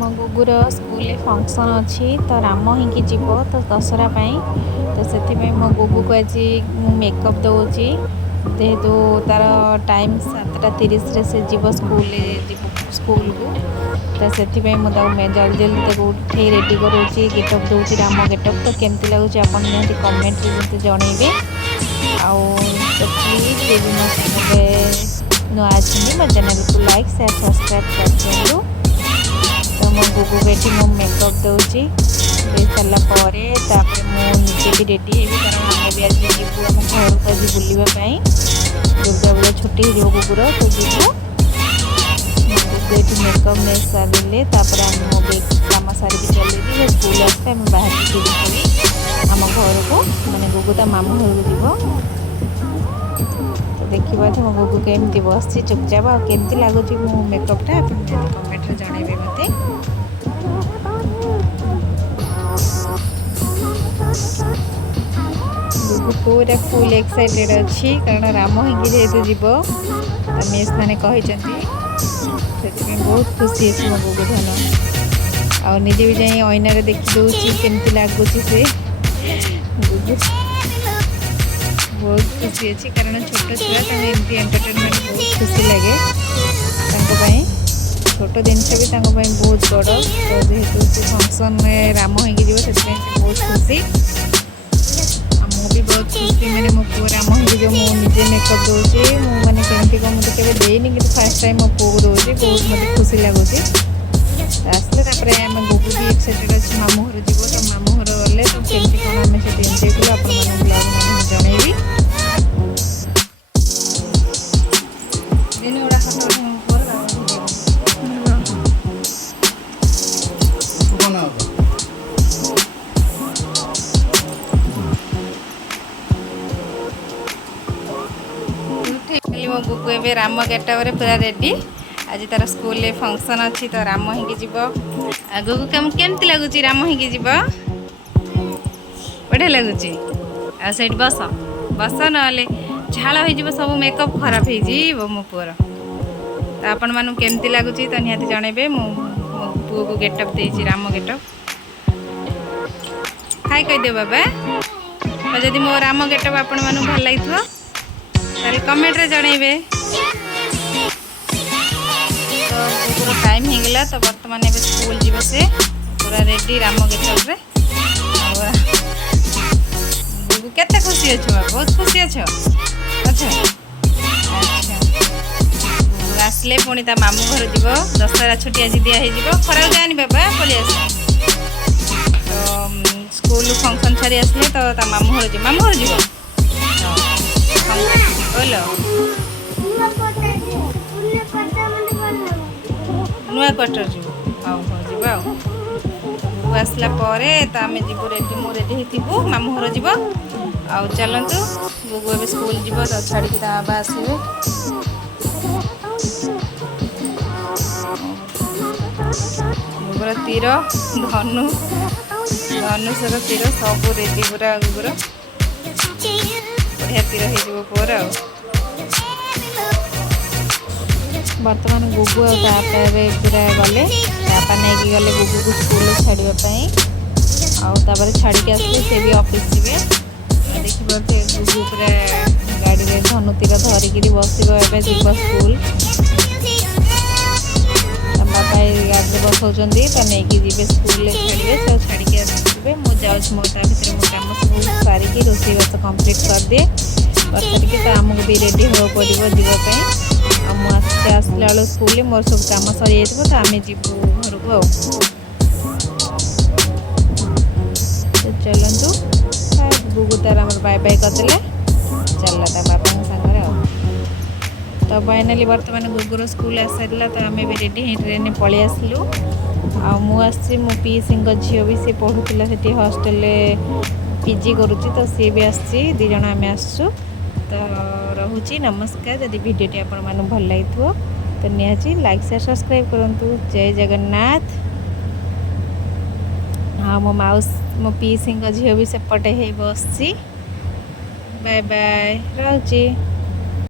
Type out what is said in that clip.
ମୋ ଗୁଗୁର ସ୍କୁଲରେ ଫଙ୍କସନ୍ ଅଛି ତ ରାମ ହେଇକି ଯିବ ତ ଦଶହରା ପାଇଁ ତ ସେଥିପାଇଁ ମୋ ଗୁଗୁକୁ ଆଜି ମୁଁ ମେକଅପ୍ ଦେଉଛି ଯେହେତୁ ତାର ଟାଇମ୍ 7:30ରେ ସେ ଯିବ ସ୍କୁଲକୁ ତ ସେଥିପାଇଁ ମୁଁ ତାକୁ ଜଲ୍ଦି ଜଲ୍ଦି ତାକୁ ଉଠେଇ ରେଡ଼ି କରାଉଛି ଗେଟଅପ୍ ଦେଉଛି ରାମ ଗେଟଅପ୍। ତ କେମିତି ଲାଗୁଛି ଆପଣ ନିହାତି କମେଣ୍ଟରେ ମୋତେ ଜଣେଇବେ। ଆଉ ତ ପ୍ଲିଜ୍ ଯଦି ମୋ ଚ୍ୟାନେଲରେ ନୂଆ ଅଛନ୍ତି ମୋ ଚ୍ୟାନେଲକୁ ଲାଇକ୍ ସେୟାର ସବସ୍କ୍ରାଇବ୍ କରିଦିଅନ୍ତୁ। ତ ମୋ ଗୁଗୁକୁ ଏଠି ମୁଁ ମେକଅପ୍ ଦେଉଛି ଦେଇ ସାରିଲା ପରେ ତାପରେ ମୁଁ ନିଜେ ବି ରେଡ଼ି ହେବି କାରଣ ଆମେ ବି ଆଜି ଯିବୁ ଆମ ଘରକୁ ଆଜି ବୁଲିବା ପାଇଁ। ଦୁର୍ଗା ପୂଜା ଛୁଟି ହେଇଯିବ ଗୁଗୁର ତ ଯିବୁ। ଗୁଗୁ ଏଠି ମେକଅପ୍ ନେଇ ସାରିଲେ ତାପରେ ମୁଁ ବି କାମ ସାରିକି ଚଲେଇବି ସେ ସ୍କୁଲ ଆସିଲେ ଆମେ ବାହାରିକି ଯିବୁ ପୁଣି ଆମ ଘରକୁ ମାନେ ଗୁଗୁ ତା ମାମୁଁ ଘରକୁ ଯିବ। ତ ଦେଖିବା ଏଠି ମୋ ଗୁଗୁ କେମିତି ବସିଛି ଚୁପଚାପ ଆଉ କେମିତି ଲାଗୁଛି ମୋ ମେକଅପ୍ଟା ଆପଣ ନିହାତି କମେଣ୍ଟରେ ଜଣାଇବେ ମୋତେ। ଗୁଗୁ ପୁରା ଫୁଲ୍ ଏକ୍ସାଇଟେଡ୍ ଅଛି କାରଣ ରାମ ହେଇକି ଯେହେତୁ ଯିବ ତା ମିସ୍ ମାନେ କହିଛନ୍ତି ସେଥିପାଇଁ ବହୁତ ଖୁସି ଅଛି ମୋ ଗୁଗୁ ଧନ। ଆଉ ନିଜେ ବି ଯାଇ ଅଇନାରେ ଦେଖିଦେଉଛି କେମିତି ଲାଗୁଛି ସେ ଗୁଗୁ ବହୁତ ଖୁସି ଅଛି କାରଣ ଛୋଟ ଛୁଆ ତାଙ୍କୁ ଏମିତି ଏଣ୍ଟରଟେନମେଣ୍ଟ ବହୁତ ଖୁସି ଲାଗେ ତାଙ୍କ ପାଇଁ। ଛୋଟ ଜିନିଷ ବି ତାଙ୍କ ପାଇଁ ବହୁତ ବଡ଼ ତ ଯେହେତୁ ସେ ଫଙ୍କସନ୍ରେ ରାମ ହେଇକି ଯିବ ସେଥିପାଇଁ ସେ ବହୁତ ଖୁସି। ଆଉ ମୁଁ ବି ବହୁତ ଖୁସି ମାନେ ମୋ ପୁଅ ରାମ ହେଇକି ଯିବ ମୁଁ ନିଜେ ମେକଅପ୍ ଦେଉଛି ମୁଁ ମାନେ କେମିତି କ'ଣ ମୁଁ ତ କେବେ ଦେଇନି କିନ୍ତୁ ଫାର୍ଷ୍ଟ ଟାଇମ୍ ମୋ ପୁଅକୁ ଦେଉଛି ବହୁତ ମୋତେ ଖୁସି ଲାଗୁଛି। ତ ଆସିଲେ ତାପରେ ଆମେ ଗୁଗୁ ବି ଏକ୍ସାଇଟେଡ୍ ଅଛି ମାମୁଁ ଘର ଯିବ ତ ମାମୁଁ ଘର ଗଲେ ତ କେମିତି କ'ଣ ଆମେ ସେଠି ଏନ୍ଜୟ କଲୁ ଆପଣମାନଙ୍କୁ ବ୍ଲଗ୍ ମାଧ୍ୟମରେ ଜଣେଇବି। ମୋ ଗୁଗୁ ଏବେ ରାମ ଗେଟଅପ୍ରେ ପୁରା ରେଡ଼ି। ଆଜି ତାର ସ୍କୁଲରେ ଫଙ୍କସନ୍ ଅଛି ତ ରାମ ହେଇକି ଯିବ। ଗୁଗୁ କେମିତି ଲାଗୁଛି ରାମ ହେଇକି ଯିବ? ବଢ଼ିଆ ଲାଗୁଛି। ଆଉ ସେଇଠି ବସ ନହେଲେ ଝାଳ ହେଇଯିବ ସବୁ ମେକଅପ୍ ଖରାପ ହେଇଯିବ ମୋ ପୁଅର। ତ ଆପଣମାନଙ୍କୁ କେମିତି ଲାଗୁଛି ତ ନିହାତି ଜଣେଇବେ। ମୁଁ ମୋ ପୁଅକୁ ଗେଟଅପ୍ ଦେଇଛି ରାମ ଗେଟଅପ୍। ହାଇ କହିଦିଅ ବାବା। ଆଉ ଯଦି ମୋ ରାମ ଗେଟଅପ୍ ଆପଣମାନଙ୍କୁ ଭଲ ଲାଗିଥିବ ତାହେଲେ କମେଣ୍ଟରେ ଜଣେଇବେ। ତ ଗୁଗୁର ଟାଇମ୍ ହେଇଗଲା ତ ବର୍ତ୍ତମାନ ଏବେ ସ୍କୁଲ ଯିବ ସେ ପୁରା ରେଡ଼ି ରାମ ଗେଟଅପ୍ରେ। ଆଉ ଗୁଗୁ କେତେ ଖୁସି ଅଛ? ବହୁତ ଖୁସି ଅଛ? ଆଚ୍ଛା ଆଚ୍ଛା। ଗୁଗୁ ଆସିଲେ ପୁଣି ତା ମାମୁଁ ଘର ଯିବ। ଦଶହରା ଛୁଟି ଆଜି ଦିଆ ହେଇଯିବ। ଖରାକୁ ଯାଆନି ବାବା ପଳେଇ ଆସ। ତ ସ୍କୁଲ ଫଙ୍କସନ୍ ଛାଡ଼ି ଆସିଲେ ତ ତା ମାମୁଁ ଘର ଯିବ। ମାମୁଁ ଘର ଯିବ ବୋଲ ନୂଆ କ୍ୱାର୍ଟର ଯିବୁ। ହଉ ଯିବା ଆଉ। ଗୁଗୁ ଆସିଲା ପରେ ତ ଆମେ ଯିବୁ ରେଡ଼ି ମୁଁ ରେଡ଼ି ହେଇଥିବୁ ମାମୁଁ ଘର ଯିବ। ଆଉ ଚାଲନ୍ତୁ ଗୁଗୁ ଏବେ ସ୍କୁଲ ଯିବ ତ ଛାଡ଼ିକି ତା ବାବା ଆସିବେ। ଗୁଗୁର ତୀର ଧନୁଷର ତୀର ସବୁ ରେଡ଼ି ପୁରା ଗୁଗୁର। ବଢ଼ିଆ ତୀର ହେଇଯିବ ପୁଅର ଆଉ। ବର୍ତ୍ତମାନ ଗୁଗୁ ଆଉ ତା ବାପା ଏବେ ପୁରା ଗଲେ ତା ବାପା ନେଇକି ଗଲେ ଗୁଗୁକୁ ସ୍କୁଲରେ ଛାଡ଼ିବା ପାଇଁ। ଆଉ ତାପରେ ଛାଡ଼ିକି ଆସିଲେ ସେ ବି ଅଫିସ୍ ଯିବେ। ଦେଖିପାରୁଥିବେ ଗୁଗୁ ପୁରା ଗାଡ଼ିରେ ଧନୁତୀର ଧରିକିରି ବସିବ ଏବେ ଯିବ ସ୍କୁଲ। ତା ବାବା ଏଇ ଗାଡ଼ିରେ ବସଉଛନ୍ତି ତ ନେଇକି ଯିବେ ସ୍କୁଲରେ ଛାଡ଼ିବେ। ସେ ଛାଡ଼ିକି ଆସିବେ ମୁଁ ଯାଉଛି ମୋ ତା ଭିତରେ ମୋ କାମ ସବୁ ସାରିକି ରୋଷେଇବାସ କମ୍ପ୍ଲିଟ୍ କରିଦିଏ। କରିସାରିକି ତ ଆମକୁ ବି ରେଡ଼ି ହେବାକୁ ପଡ଼ିବ ଯିବା ପାଇଁ। ଆଉ ମୁଁ ଆସିଲା ବେଳକୁ ସ୍କୁଲରେ ମୋର ସବୁ କାମ ସରିଯାଇଥିବ ତ ଆମେ ଯିବୁ ଘରକୁ ଆଉ। ତ ଚାଲନ୍ତୁ ଗୁଗୁ ତାର ଆମର ବାଏ ବାଏ କରିଦେଲେ ଚାଲିଲା ତା ବାବାଙ୍କ ସାଙ୍ଗରେ ଆଉ। ତ ଫାଇନାଲି ବର୍ତ୍ତମାନ ଗୁଗୁର ସ୍କୁଲ ଆସିସାରିଲା ତ ଆମେ ବି ରେଡ଼ି ହେଇ ଟ୍ରେନରେ ପଳେଇ ଆସିଲୁ। ଆଉ ମୁଁ ଆସିଛି ମୋ ପିଇସିଙ୍କ ଝିଅ ବି ସେ ପଢ଼ୁଥିଲା ସେଠି ହଷ୍ଟେଲରେ ପିଜି କରୁଛି ତ ସିଏ ବି ଆସିଛି। ଦୁଇ ଜଣ ଆମେ ଆସିଛୁ। ତ ରହୁଛି ନମସ୍କାର। ଯଦି ଭିଡ଼ିଓଟି ଆପଣମାନଙ୍କୁ ଭଲ ଲାଗିଥିବ ତ ନିହାତି ଲାଇକ୍ ସେୟାର ସବସ୍କ୍ରାଇବ୍ କରନ୍ତୁ। ଜୟ ଜଗନ୍ନାଥ। ହଁ ମୋ ପିଇସିଙ୍କ ଝିଅ ବି ସେପଟେ ହେଇ ବସିଛି। ବାଏ ବାଏ ରହୁଛି।